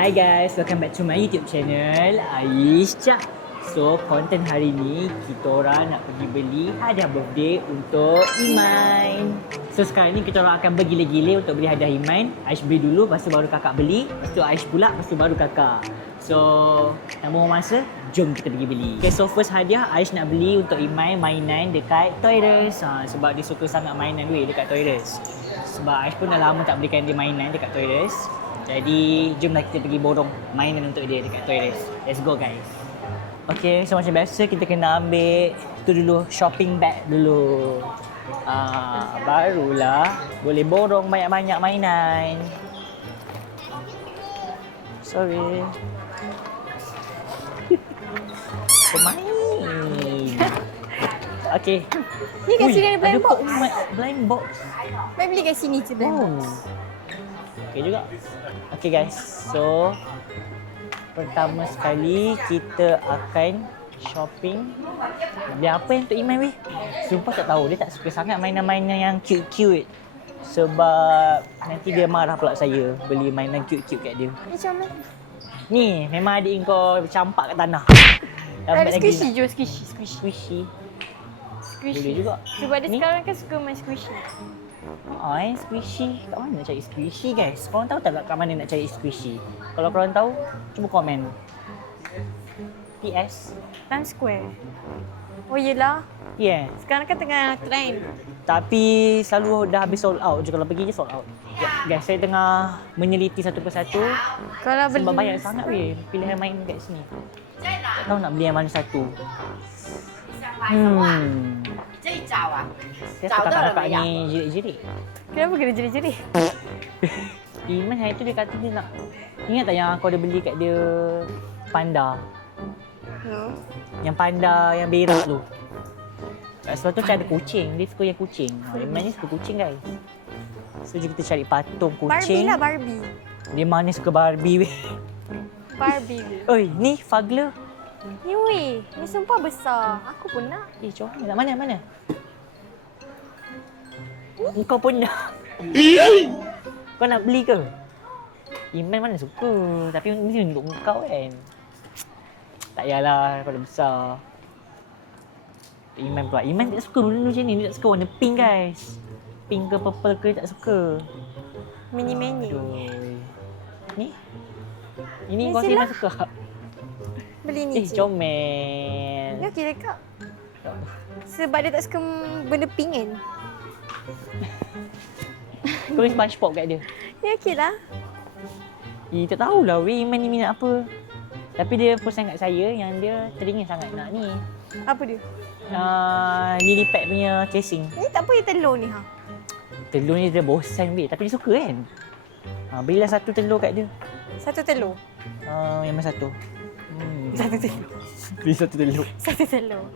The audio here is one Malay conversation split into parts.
Hi guys, welcome back to my YouTube channel Aish Cak. So, konten hari ni kita orang nak pergi beli hadiah birthday untuk Iman. So, sekarang ni kita orang akan bergila-gila untuk beli hadiah Iman. Aish beli dulu, lepas tu baru kakak beli. Lepas tu Aish pula, lepas tu baru kakak. So, tak buang masa, jom kita pergi beli. Okay, so first hadiah Aish nak beli untuk Iman mainan dekat Toys. Sebab dia suka sangat mainan dekat Toys. Sebab Aish pun dah lama tak belikan dia mainan dekat Toys. Jadi, jomlah kita pergi borong mainan untuk dia dekat Toys. Let's go guys. Okay, so macam biasa kita kena ambil tu dulu, shopping bag dulu. Barulah boleh borong banyak-banyak mainan. Sorry. Pemain. Okay. Ni kat sini ada blind box. Blind box. Mai beli kat sini je blind box. Okay juga. Okay guys, so pertama sekali kita akan shopping. Beli apa yang untuk Iman weh? Sumpah tak tahu, dia tak suka sangat mainan-mainan yang cute-cute. Sebab nanti dia marah pula saya beli mainan cute-cute kat dia. Macam mana? Ni, memang adik kau campak kat tanah. Ada squishy je, squishy. Boleh juga. Sebab dia Ni? sekarang kan suka main squishy. Squishy. Kat mana nak cari squishy guys? Korang tahu tak kat mana nak cari squishy? Kalau korang tahu, cuba komen. PS. Times Square. Oh yelah. Yeah. Sekarang kan tengah trend. Tapi selalu dah habis sold out je. Kalau pergi je sold out. Guys, saya tengah meneliti satu persatu. Kalau beli Sebab banyak sangat weh pilihan main kat sini. Tak tahu nak beli yang mana satu. Kenapa kakak-kakak ni jerit-jerit? Kenapa kena jerit-jerit? Iman hari tu dia kata dia nak. Ingat tak yang aku ada beli kat dia panda? No. Yang panda yang berak tu. Sebab tu macam ada kucing. Dia suka yang kucing. Iman ni suka kucing guys. So jom kita cari patung kucing. Barbie lah, Barbie. Dia mana suka Barbie weh. Barbie. Oi, ni Fagler. Ni weh, ni sumpah besar. Aku pun nak. Comel nak mana? Kau pun nak. Kau nak beli ke? Iman mana suka. Tapi ni untuk kau kan. Tak payahlah daripada besar. Iman pula. Iman tak suka benda macam ni. Dia tak suka warna pink guys. Pink ke purple ke tak suka. Mini-mini. Ni? Ini Ni kau sila. Iman suka. Beli ni je. Comel. Ni okey dekat. Sebab dia tak suka benda pink kan. Kau ni SpongeBob kat dia. Ni okey lah. Tak tahulah weh Iman ni minat apa. Tapi dia pesan kat saya yang dia teringin sangat nak ni. Apa dia? Lily pad punya casing. Ni tak apa yang telur ni ha. Telur ni dia bosan weh. Tapi dia suka kan. Belilah satu telur kat dia. Satu telur. Yang mana satu? Satu telur. Beli satu telur. Satu telur.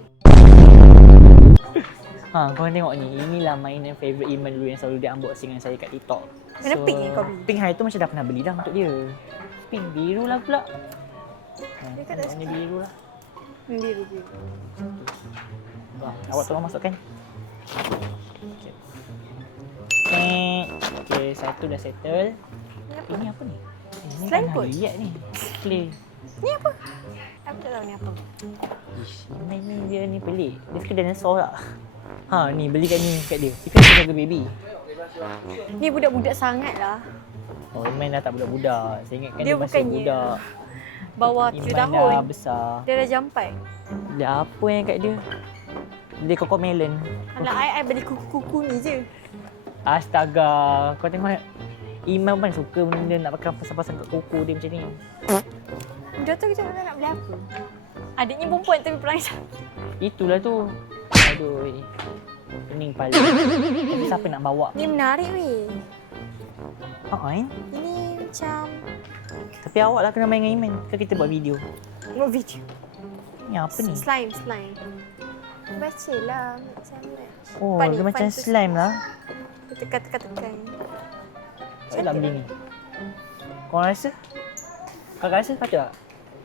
Kau tengok ni. Inilah mainan favourite Iman dulu yang selalu dia unboxing dengan saya kat TikTok. Mana pink yang kau beli? Pink hari tu macam dah pernah beli dah untuk dia. Pink biru lah pula. Dia kat tak Warna biru lah. Biru. Awak tolong masukkan. Okay, satu dah settle. Ini apa ni? Ini Slime tanah pot. liat ni. Clay. Ni apa? Aku tak tahu ni apa. Iman ni dia ni pelik. Dia suka dinosaur tak? Ni beli kat ni kat dia. Kita suka jaga baby. Ni budak-budak sangat lah. Iman dah tak budak-budak. Saya ingatkan Dia dia masih bukannya budak. Bawah 7 Iman tahun. dah besar. Dia dah jampai. Dia apa yang kat dia? Dia Coco Melon. Anak I beli kuku-kuku ni je. Astaga. Kau tengok Iman pun suka benda nak pakai pasang-pasang kat kuku dia macam ni. Dia tu macam mana nak beli apa? Adiknya perempuan tapi perancang. Itulah tu. Aduh. Pening kepala. Tapi siapa nak bawa? Ni menarik weh. Kan? Ini macam Tapi awak lah kena main dengan Iman. Kan kita buat video. no video. Ni apa ni? Slime. Baca lah macam Oh, dia macam slime lah. Tekan. Saya nak beli ni. Kau rasa? Kau rasa patut tak?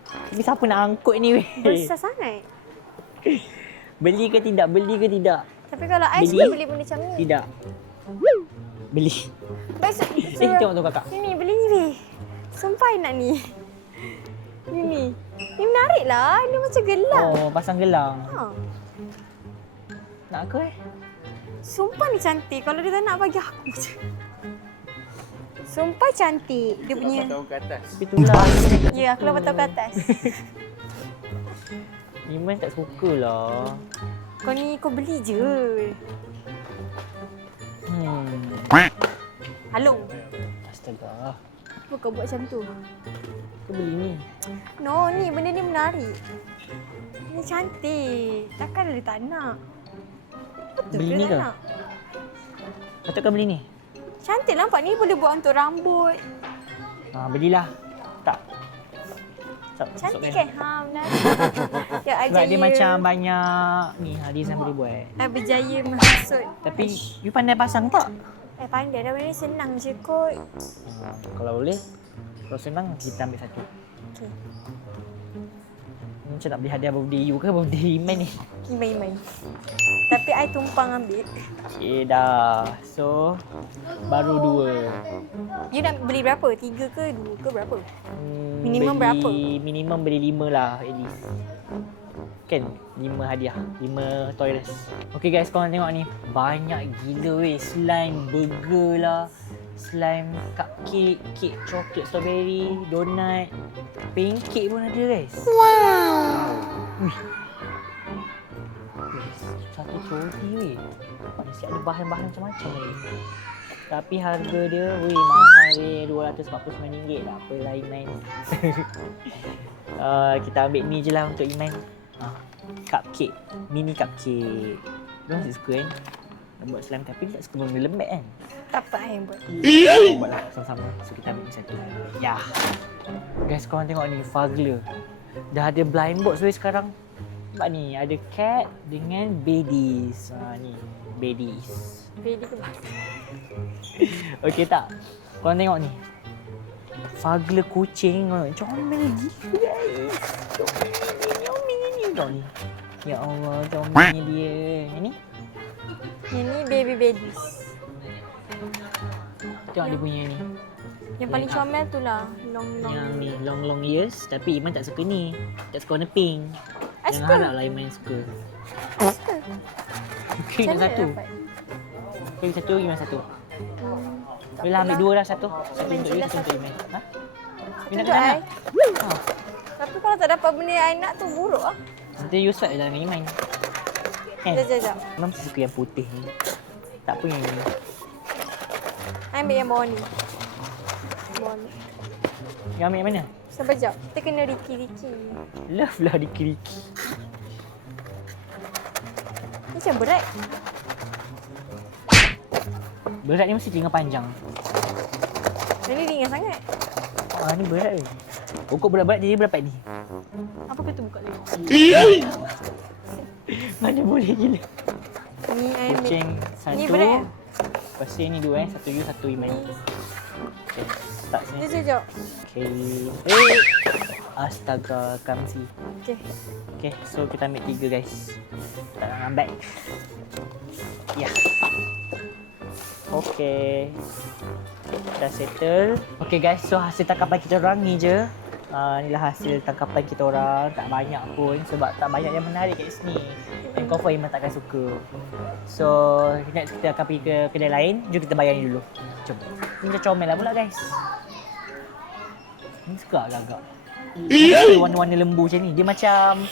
Tapi siapa nak angkut ni weh? Besar sangat. Beli ke tidak? Tapi kalau I Beli? suka beli benda macam ni. Tidak. Beli. Best. Tengok tu kakak. Sini beli ni weh. Sumpah nak ni. Ni. Ni menarik lah. Ni macam gelang. Oh, pasang gelang. Ha. Nak ke Sumpah ni cantik. Kalau dia tak nak bagi aku je. Sumpah cantik. Dia punya. Tahu ke atas. Tapi itulah. Ya, aku lepas tahu ke atas. Iman tak suka lah. Kau ni kau beli je. Halo. Astaga. Apa kau buat macam tu? Kau beli ni. No, ni benda ni menarik. Ni cantik. Takkan dia tak nak? Betul Beli ke ni tak ke? nak? Patut kau beli ni? Cantik nampak ni boleh buat untuk rambut. Belilah. Tak. Cantik kan? Ha, menarik. Ya, Sebab dia Ajaya. macam banyak ni design boleh buat. Berjaya maksud. Tapi you pandai pasang tak? Pandai dah benda senang je kot. Kalau boleh. Kalau senang kita ambil satu. Okay. Macam nak beli hadiah birthday you ke birthday Iman ni? Imai-imai. Tapi I tumpang ambil. Okay dah. So baru 2. You nak beli berapa? 3 ke 2 ke berapa? Minimum beli, berapa? Minimum beli 5 lah at least. Kan 5 hadiah, 5 toys. Okay guys, korang tengok ni. Banyak gila weh. Slime burger lah, slime cupcake, cake coklat strawberry, donut, pancake pun ada guys. Wow. Wih. Satu troli weh. Mesti ada bahan-bahan macam-macam ni. Tapi harga dia weh mahal weh, RM249. Tak apalah Iman. Kita ambil ni je lah untuk Iman. Cupcake, mini cupcake. Dia mesti suka kan? Nak buat slime tapi tak suka benda lembek kan? Tak apa I yang buat. Buatlah sama-sama. So kita ambil ni satu. Ya. Guys, korang tengok ni Fagler. Dah ada blind box weh sekarang. Nampak ni ada cat dengan baddies. Ni baddies. Ready ke belakang? Okey tak? Korang tengok ni. Fagler kucing. Comel gila guys. Comel ni tau ni. Ya Allah, comelnya dia. Yang ni? Yang ni baby babies. Tengok dia punya ni. Yang paling comel tu lah. Long. Yang ni long ears. Tapi Iman tak suka ni. Tak suka warna pink. I Yang suka. harap lah Iman suka. I suka. Okay, nak satu. Okay, satu, Iman satu. Bolehlah ambil dua dah satu. Satu untuk you, satu untuk Iman. Ha? You nak Untuk kena I. nak? Ha. Tapi kalau tak dapat benda yang I nak tu buruk lah. Nanti you swipe je dengan Iman. Sekejap. Iman mesti suka yang putih ni. Tak apa yang ni. I ambil yang bawah ni. Bawah ni. You ambil yang mana? Sabar jap. Kita kena riki-riki. Love lah dikiriki. Ni macam berat. Berat ni mesti telinga panjang. Ini ringan sangat. Ni berat ke? Pokok berat-berat jadi berapa ni? Apa kata buka lagi? Mana boleh gila. Ni I ambil. Kucing satu. Ni berat ya? Lepas ni dua satu you, satu Iman. Okay, start sini. Sekejap. Okay. Astaga, kamsi. Okay. Okay, so kita ambil 3 guys. Tak nak ambil. Ya. Okay. Dah settle. Okay guys, so hasil tangkapan kita orang ni je. Inilah hasil tangkapan kita orang. Tak banyak pun sebab tak banyak yang menarik kat sini. Dan confirm Iman takkan suka. So, next kita akan pergi ke kedai lain. Jom kita bayar ni dulu. Jom. Ni macam comel lah pula guys. Ni suka agak-agak. Warna-warna lembu macam ni. Dia macam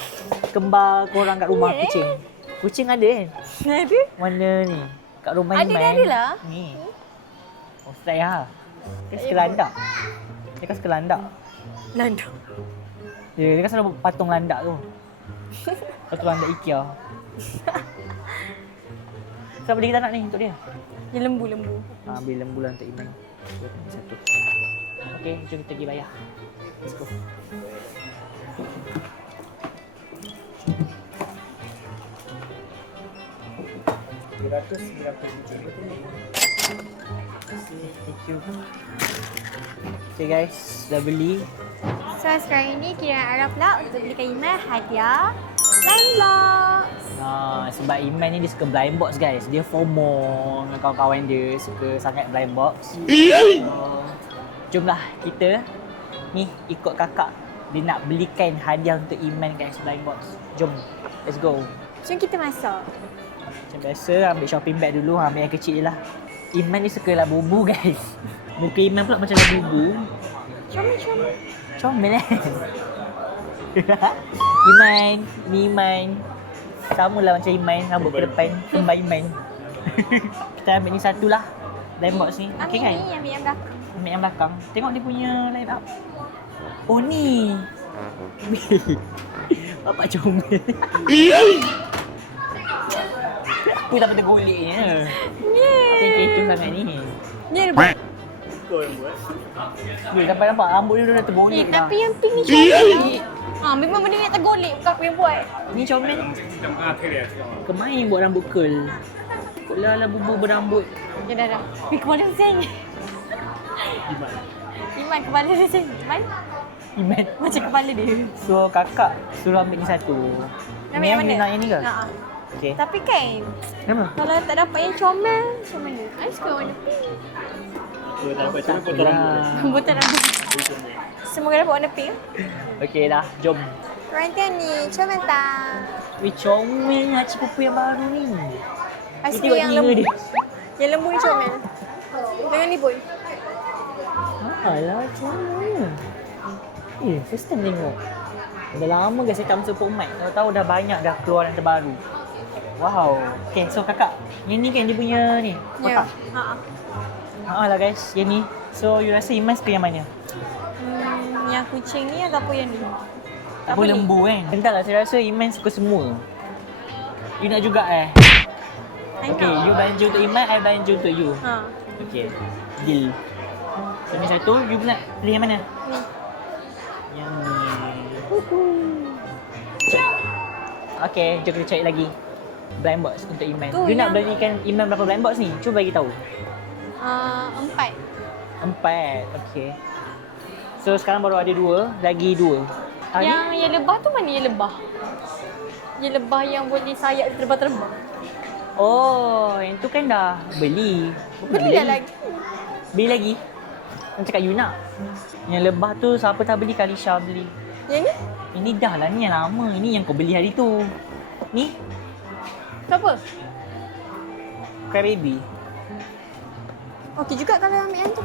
kembar korang kat rumah kucing. Kucing ada kan? Ada? Warna ni. Kat rumah Ada, Iman. ada lah. Ni. Oh, saya. Dia suka landak. Dia kan suka landak. Landau. Dia kan selalu patung landak tu. Patung landak IKEA. So, apa dia kita nak ni untuk dia? Yang lembu-lembu. Ambil lembu lah untuk Iman. Dia ambil satu. Okay, jom kita pergi bayar. Let's go. Thank you. Okay guys, dah beli. So sekarang ini kira Arab pula untuk belikan Iman hadiah blind box. Sebab Iman ni dia suka blind box guys. Dia FOMO dengan kawan-kawan dia, suka sangat blind box. So, jomlah kita Ni, ikut kakak. Dia nak belikan hadiah untuk Iman kat Blind Box. Jom, let's go. Jom kita masuk. Macam biasa, ambil shopping bag dulu. Ambil yang kecil je lah. Iman ni suka labubu guys. Muka Iman pula macam labubu. Comel. Comel kan? Iman, ni Iman. Sama lah macam Iman, rambut ke depan. Kembar Iman. Kita ambil ni satu lah. Blind box ni. Okey kan? Ambil yang belakang. Ambil yang belakang. Tengok dia punya line up. Oh ni. Bapak comel. Apa tak patut goliknya? Macam kecoh sangat ni. Ni ada. Dia nampak rambut dia dah tergolik dah. Tapi yang pink ni comel. Memang benda ni tak golek. Bukan aku yang buat. Ni comel. Kemain buat rambut curl. Ikutlah lah bubu berambut. Ya dah. Kepala Zain. Iman kepala dia Zain. Iman. Macam kepala dia. So kakak suruh ambil ni satu. Ambil Ni yang yang mana? you nak yang ni ke? Nak. Okey. Tapi kan, Kenapa? kalau tak dapat yang comel, macam mana? I suka warna pink. Buta rambut. Semoga dapat warna pink. Okey dah, jom. Rantian ni, comel tak? Weh comel lah cipupu yang baru ni. I Ni suka tengok yang telinga lembu. dia. Yang lembu ni comel. Dengan ni pun. Alah comel. First time tengok. Dah lama guys saya tak masuk Pokmat. Tahu dah banyak dah keluaran terbaru. Wow. Okay, so kakak, yang ni kan dia punya ni? Ya. Haa lah guys, yang ni. So you rasa Iman suka yang mana? Yang kucing ni ataupun yang ni? Apa lembu kan? Entahlah, saya rasa Iman suka semua. You nak juga I Okay, nak. you belanja untuk Iman, I belanja untuk you. Okay, deal. So ni satu, you nak pilih yang mana? Ni. Yang ni. Okay, jom kita cari lagi blind box untuk Iman. Tu You nak yang- belikan Iman berapa blind box ni? Cuba bagi tahu. 4. 4, okay. So sekarang baru ada 2, lagi 2. Yang lebah tu mana yang lebah? Yang lebah yang boleh sayap terbang-terbang. Oh, yang tu kan dah beli. Bukan Beli dah lagi. Beli lagi? Yang cakap you nak. Yang lebah tu siapa tak beli, Kalisha beli. Yang ni? Ini dah lah, ni yang lama. Ini yang kau beli hari tu. Ni, Siapa? Crybaby. Okey juga kalau ambil yang tu.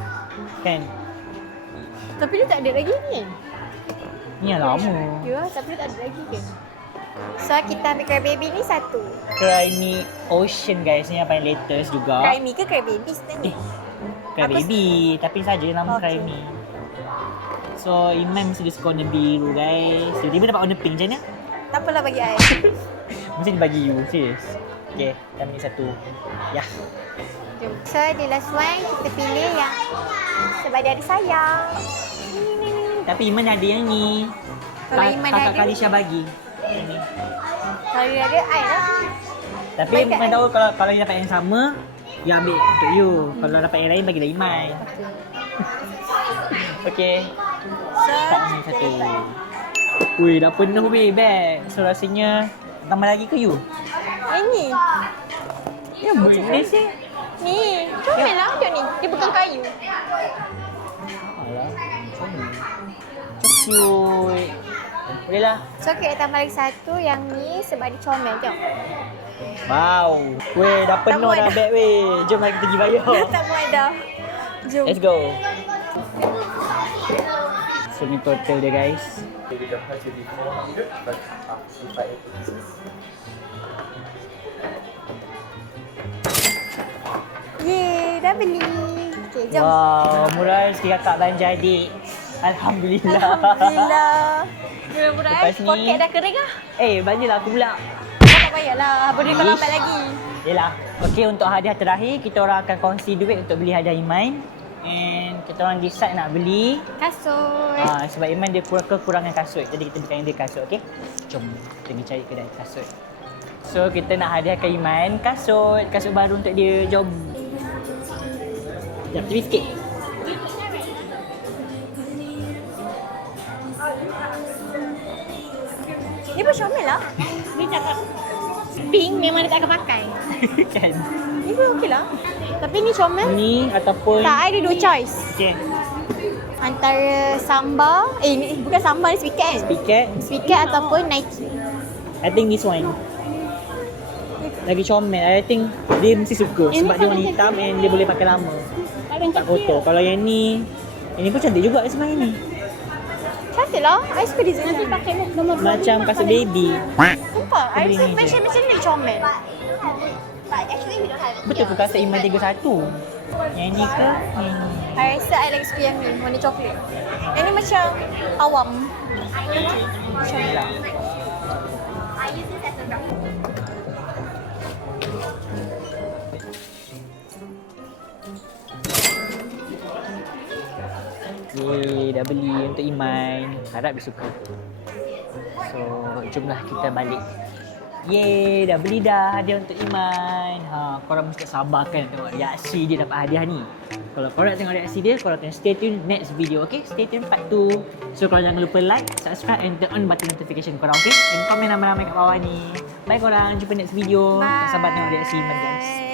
Kan? Tapi dia tak ada lagi ni. Ni yang lama. Ya, tapi dia tak ada lagi ke? So kita ambil Crybaby ni satu. Cryme Ocean guys, ni yang paling latest juga. Cryme ke Crybaby sebenarnya? Crybaby, tapi saja nama Okey. Cryme. So Iman mesti dia suka warna biru guys. Tiba-tiba dapat warna pink macam mana? Tak apalah bagi I. Mesti dia bagi you, serius. Okay, kita ambil satu. Ya. Jom. So the last one kita pilih yang sebab dia ada sayang. Tapi Iman ada yang ni. Kalau Iman Kakak ada- Kalisha bagi. Yang ni. Kalau dia ada I lah. Tapi Baik, Iman Kak. tahu kalau you dapat yang sama, you ambil untuk you. Kalau dapat yang lain, bagilah Iman. Okay. So Tak ni satu. Wih, dah penuh weh bag. So rasanya tambah lagi ke you? yang ni. Ya benda sih. Ni. Comel lah tengok ni. Dia bukan kayu. Alah, macam ni. So cute. Boleh lah. So kita tambah lagi satu yang ni sebab dia comel tengok. Wow. Weh, dah penuh muat dah dah. bag weh. Jom lah kita pergi bayar. Tak muat dah. Jom. Let's go. So ni total dia guys. Maybe the price will be 400, but if I eat pieces. Yeay, dah beli. Okay, jom. Wow, murah rezeki kakak belanja adik. Alhamdulillah. Alhamdulillah. Mudah-mudahan Lepas ni- poket dah kering lah. Banyalah aku pula. Tak payahlah. Boleh kau lambat lagi. Yelah. Okay, untuk hadiah terakhir, kita orang akan kongsi duit untuk beli hadiah Iman. And kita orang decide nak beli. Kasut. Sebab Iman dia kekurangan kasut. Jadi kita belikan dia kasut, okay? Jom, kita pergi cari kedai kasut. So, kita nak hadiahkan Iman kasut. Kasut baru untuk dia. Jom. Sekejap, tepi sikit. Ni pun comel lah. Dia cakap pink memang dia tak akan pakai. Kan? Ni pun okey lah. Tapi ni comel. Ni ataupun... Tak, I ada dua choice. Okay. Antara Samba, ni bukan Samba, ni Spiket kan? Spiket. Spiket ataupun Nike. I think this one. Lagi comel. I think dia mesti suka sebab dia warna hitam and dia boleh pakai lama. Tak kotor. Kalau yang ni pun cantik juga sebenarnya ni. Cantik lah. I suka design nanti pakai nombor Macam kasut baby. Sumpah, I Beli suka ni je. macam ni comel. Betul ke kasut Iman 31? Yang ni ke? Yang ni. I rasa I like suka yang ni, warna coklat. Yang ni macam awam. Macam ni lah. Yeay, dah beli untuk Iman. Harap dia suka. So, jomlah kita balik. Yeay, dah beli dah hadiah untuk Iman. Korang mesti tak sabar kan tengok reaksi dia dapat hadiah ni. Kalau korang tengok reaksi dia, korang tengok stay tune next video, okay? Stay tune part 2. So, korang jangan lupa like, subscribe and turn on button notification korang, okay? Dan komen ramai-ramai kat bawah ni. Bye korang, jumpa next video. Tak sabar tengok reaksi Iman guys.